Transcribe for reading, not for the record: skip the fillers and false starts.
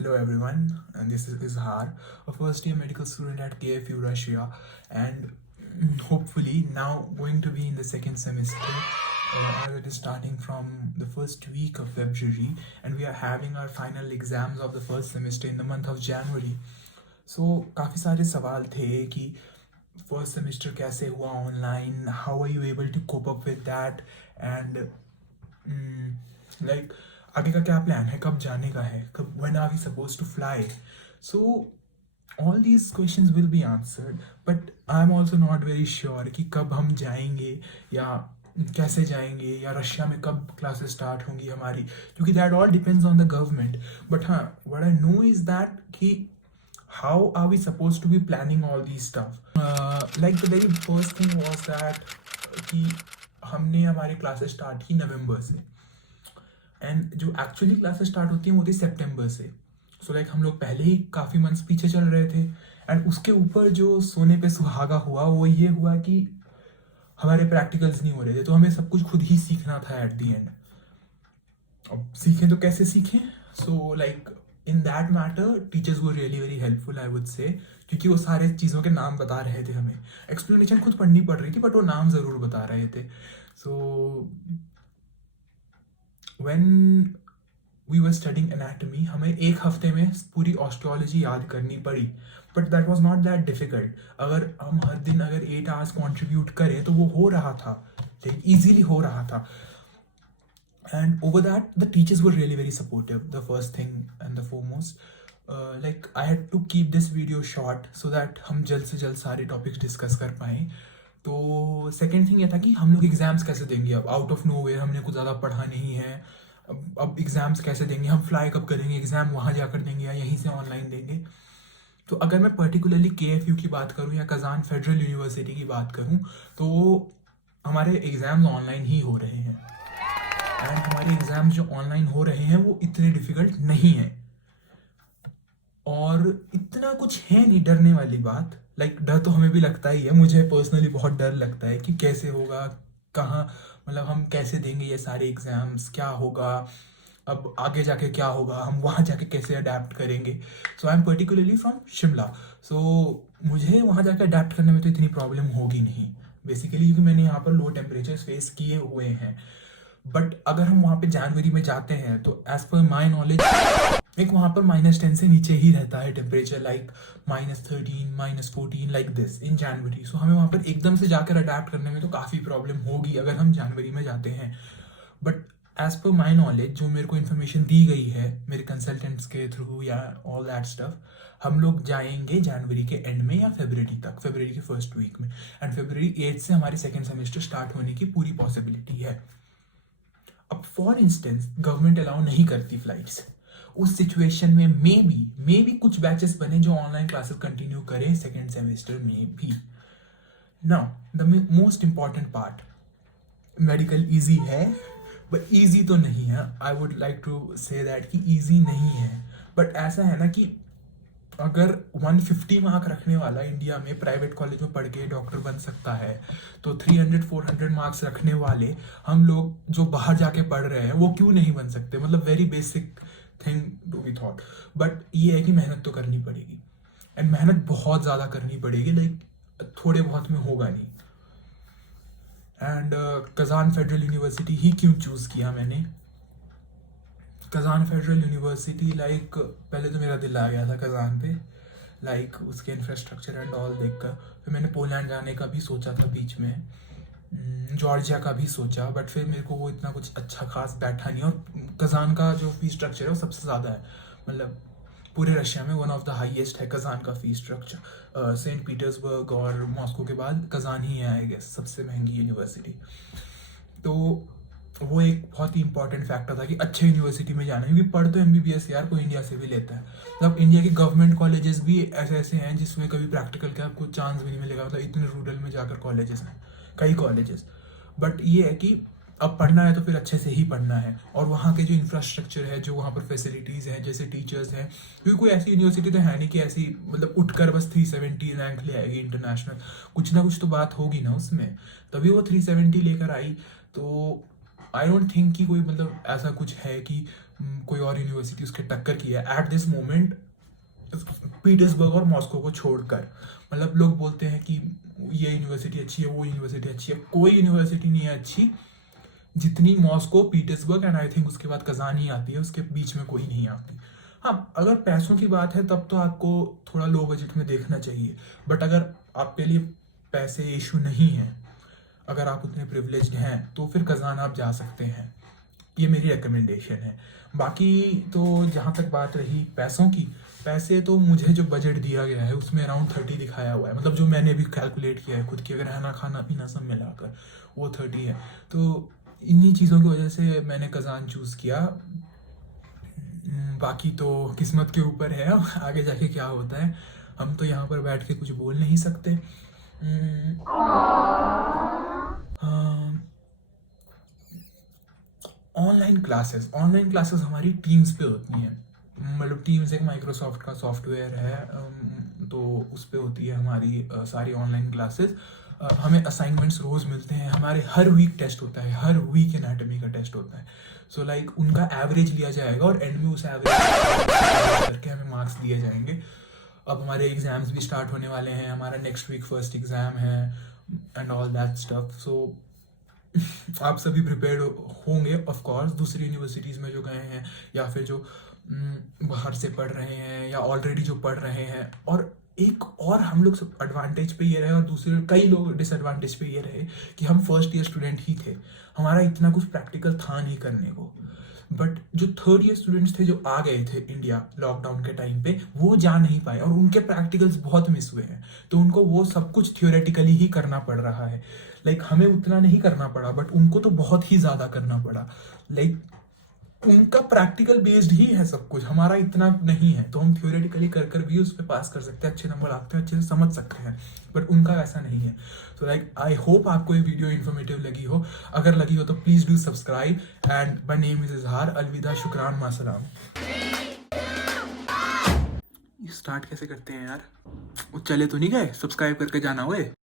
Hello everyone, and this is Izhar, a first year medical student at KFU Russia, and hopefully now going to be in the second semester. As it is starting from the first week of February, and we are having our final exams of the first semester in the month of January. So काफ़ी सारे सवाल थे कि first semester कैसे हुआ online, how are you able to cope up with that, and like आगे का क्या प्लान है, कब जाने का है, कब when are we suppose to fly. So all these questions will be answered, but I am also not very sure कि कब हम जाएंगे या कैसे जाएंगे या रशिया में कब क्लासेस स्टार्ट होंगी हमारी, क्योंकि that all depends on the government. But हाँ, what I know is that कि how are we supposed to be planning all these stuff. Like the very first thing was that कि हमने हमारी classes start की नवंबर से, and जो actually classes start होती हैं वो थी सितंबर से. सो लाइक हम लोग पहले ही काफ़ी मंथ्स पीछे चल रहे थे, एंड उसके ऊपर जो सोने पे सुहागा हुआ वो ये हुआ कि हमारे प्रैक्टिकल्स नहीं हो रहे थे, तो हमें सब कुछ खुद ही सीखना था एट दी एंड. अब सीखें तो कैसे सीखें? So like in that matter teachers वो really very helpful I would say, क्योंकि वो सारे चीज़ों के नाम बता रहे थे. हमें एक्सप्लेनेशन खुद पढ़नी पड़ रही थी, बट वो नाम ज़रूर बता रहे थे. So when we were studying anatomy, हमें एक हफ्ते में पूरी ऑस्टियोलॉजी याद करनी पड़ी, but that was not that difficult. अगर हम हर दिन अगर 8 आवर्स कॉन्ट्रीब्यूट करें तो वो हो रहा था, लाइक ईजिली हो रहा था. And over that, the teachers were really very supportive, the first thing and the foremost. Like I had to keep this video short so that हम जल्द से जल्द सारे टॉपिक्स डिस्कस कर पाएँ. तो सेकेंड थिंग ये था कि हम लोग एग्ज़ाम्स कैसे देंगे. अब आउट ऑफ नो वेयर हमने कुछ ज़्यादा पढ़ा नहीं है. अब एग्ज़ाम्स कैसे देंगे, हम फ्लाई कब करेंगे, एग्ज़ाम वहाँ जाकर देंगे या यहीं से ऑनलाइन देंगे. तो अगर मैं पर्टिकुलरली KFU की बात करूँ या कज़ान फेडरल यूनिवर्सिटी की बात करूँ, तो हमारे एग्ज़ाम्स ऑनलाइन ही हो रहे हैं, एंड हमारे एग्ज़ाम जो ऑनलाइन हो रहे हैं वो इतने डिफ़िकल्ट नहीं हैं, और इतना कुछ है नहीं डरने वाली बात. लाइक डर तो हमें भी लगता ही है, मुझे पर्सनली बहुत डर लगता है कि कैसे होगा, कहाँ, मतलब हम कैसे देंगे ये सारे एग्ज़ाम्स, क्या होगा, अब आगे जाके क्या होगा, हम वहाँ जाके कैसे अडेप्ट करेंगे. So I am particularly from Shimla. So मुझे वहाँ जाकर अडेप्ट करने में तो इतनी प्रॉब्लम होगी नहीं बेसिकली, क्योंकि मैंने यहाँ पर लो टेम्परेचर्स फेस किए हुए हैं. बट अगर हम वहाँ पे जनवरी में जाते हैं तो एज पर माई नॉलेज एक वहाँ पर -10 से नीचे ही रहता है temperature, like -13 -14 like this in January. So हमें वहाँ पर एकदम से जाकर अडेप्ट करने में तो काफ़ी प्रॉब्लम होगी अगर हम जनवरी में जाते हैं. But as per my knowledge, जो मेरे को इन्फॉर्मेशन दी गई है मेरे कंसल्टेंट्स के थ्रू या ऑल दैट स्टफ, हम लोग जाएंगे जनवरी के एंड में या फरवरी तक, फरवरी के फर्स्ट वीक में, एंड फरवरी 8 से हमारी सेकेंड सेमेस्टर स्टार्ट होने की पूरी पॉसिबिलिटी है. अब फॉर इंस्टेंस गवर्नमेंट अलाउ नहीं करती फ्लाइट्स, उस सिचुएशन में मे बी कुछ बैचेस बने जो ऑनलाइन क्लासेस कंटिन्यू करें सेकेंड सेमेस्टर में भी. Now the most important part, medical easy है बट ईजी तो नहीं है. I would like to say that कि ईजी नहीं है, बट ऐसा है ना कि अगर 150 मार्क रखने वाला इंडिया में प्राइवेट कॉलेज में पढ़ के डॉक्टर बन सकता है, तो 300-400 मार्क्स रखने वाले हम लोग जो बाहर जाके पढ़ रहे हैं वो क्यों नहीं बन सकते. मतलब very basic thing to be thought. But ये है कि मेहनत तो करनी पड़ेगी, एंड मेहनत बहुत ज़्यादा करनी पड़ेगी, लाइक थोड़े बहुत में होगा नहीं. एंड कज़ान फेडरल यूनिवर्सिटी ही क्यों चूज़ किया मैंने? कज़ान फेडरल यूनिवर्सिटी, लाइक पहले तो मेरा दिल आ गया था कज़ान पे, लाइक उसके इंफ्रास्ट्रक्चर एंड ऑल देखकर. फिर मैंने पोलैंड जाने का भी सोचा था बीच में, जॉर्जिया का भी सोचा, बट फिर मेरे को वो इतना कुछ अच्छा खास बैठा नहीं. और कज़ान का जो फीस स्ट्रक्चर है वो सबसे ज़्यादा है, मतलब पूरे रशिया में वन ऑफ द हाईएस्ट है कज़ान का फीस स्ट्रक्चर. सेंट पीटर्सबर्ग और मॉस्को के बाद कज़ान ही है आई गेस सबसे महंगी यूनिवर्सिटी. तो वो एक बहुत ही इंपॉर्टेंट फैक्टर था कि अच्छे यूनिवर्सिटी में जाना है, क्योंकि पढ़ तो MBBS यार कोई इंडिया से भी लेता है. मतलब इंडिया के गवर्नमेंट कॉलेजेस भी ऐसे ऐसे हैं जिसमें कभी प्रैक्टिकल का आपको चांस भी नहीं मिलेगा, मतलब इतने रूरल में जाकर कॉलेजेस हैं कई कॉलेजेस. बट ये है कि अब पढ़ना है तो फिर अच्छे से ही पढ़ना है, और वहाँ के जो इंफ्रास्ट्रक्चर है, जो वहाँ पर फैसिलिटीज़ हैं, जैसे टीचर्स हैं, क्योंकि कोई ऐसी यूनिवर्सिटी तो है नहीं कि ऐसी मतलब उठकर बस 370 रैंक ले आएगी इंटरनेशनल. कुछ ना कुछ तो बात होगी ना उसमें, तभी वो 370 लेकर आई. तो आई डोंट थिंक कि कोई मतलब ऐसा कुछ है कि कोई और यूनिवर्सिटी उसके टक्कर की है एट दिस मोमेंट, पीटर्सबर्ग और मॉस्को को छोड़कर। मतलब लोग बोलते हैं कि ये यूनिवर्सिटी अच्छी है, वो यूनिवर्सिटी अच्छी है, कोई यूनिवर्सिटी नहीं है अच्छी जितनी Moscow, Petersburg and I think उसके बाद कजान ही आती है, उसके बीच में कोई नहीं आती। हाँ, अगर पैसों की बात है तब तो आपको थोड़ा लो बजट में देखना चाहिए, बट अगर आपके लिए पैसे इशू नहीं है, अगर आप उतने प्रिविलेज्ड हैं तो फिर कजान आप जा सकते हैं, ये मेरी रिकमेंडेशन है। बाकी तो जहाँ तक बात रही पैसों की, पैसे तो मुझे जो बजट दिया गया है उसमें अराउंड 30 दिखाया हुआ है, मतलब जो मैंने भी कैलकुलेट किया है खुद की, अगर रहना खाना पीना सब मिलाकर वो 30 है। तो इन्हीं चीज़ों की वजह से मैंने कज़ान चूज़ किया। बाकी तो किस्मत के ऊपर है, आगे जाके क्या होता है, हम तो यहाँ पर बैठ के कुछ बोल नहीं सकते। ऑनलाइन क्लासेस हमारी टीम्स पे होती हैं, मतलब टीम्स एक माइक्रोसॉफ्ट का सॉफ्टवेयर है, तो उस पे होती है हमारी सारी ऑनलाइन क्लासेस। हमें असाइनमेंट्स रोज़ मिलते हैं, हमारे हर वीक टेस्ट होता है, हर वीक एनाटॉमी का टेस्ट होता है। सो लाइक उनका एवरेज लिया जाएगा और एंड में उस एवरेज करके हमें मार्क्स दिए जाएंगे। अब हमारे एग्ज़ाम्स भी स्टार्ट होने वाले हैं, हमारा नेक्स्ट वीक फर्स्ट एग्ज़ाम है एंड ऑल दैट स्टफ। सो आप सभी प्रिपेयर्ड होंगे ऑफ कोर्स, दूसरी यूनिवर्सिटीज़ में जो गए हैं या फिर जो बाहर से पढ़ रहे हैं या ऑलरेडी जो पढ़ रहे हैं। और एक और हम लोग सब एडवांटेज पे ये रहे और दूसरे कई लोग डिसएडवांटेज पे ये रहे कि हम फर्स्ट ईयर स्टूडेंट ही थे, हमारा इतना कुछ प्रैक्टिकल था नहीं करने को। बट जो थर्ड ईयर स्टूडेंट्स थे जो आ गए थे इंडिया लॉकडाउन के टाइम पे, वो जा नहीं पाए और उनके प्रैक्टिकल्स बहुत मिस हुए हैं, तो उनको वो सब कुछ थियोरेटिकली ही करना पड़ रहा है। लाइक हमें उतना नहीं करना पड़ा बट उनको तो बहुत ही ज़्यादा करना पड़ा। लाइक उनका प्रैक्टिकल बेस्ड ही है सब कुछ, हमारा इतना नहीं है, तो हम थियोरेटिकली कर कर भी उस पर पास कर सकते हैं, अच्छे नंबर आते हैं, अच्छे से समझ सकते हैं, बट उनका वैसा नहीं है। तो लाइक आई होप आपको ये वीडियो इन्फॉर्मेटिव लगी हो, अगर लगी हो तो please do subscribe and my name is इजहार। अलविदा, शुक्रान, मासलाम। स्टार्ट कैसे करते हैं यार, वो चले तो नहीं गए, सब्सक्राइब करके जाना हुए।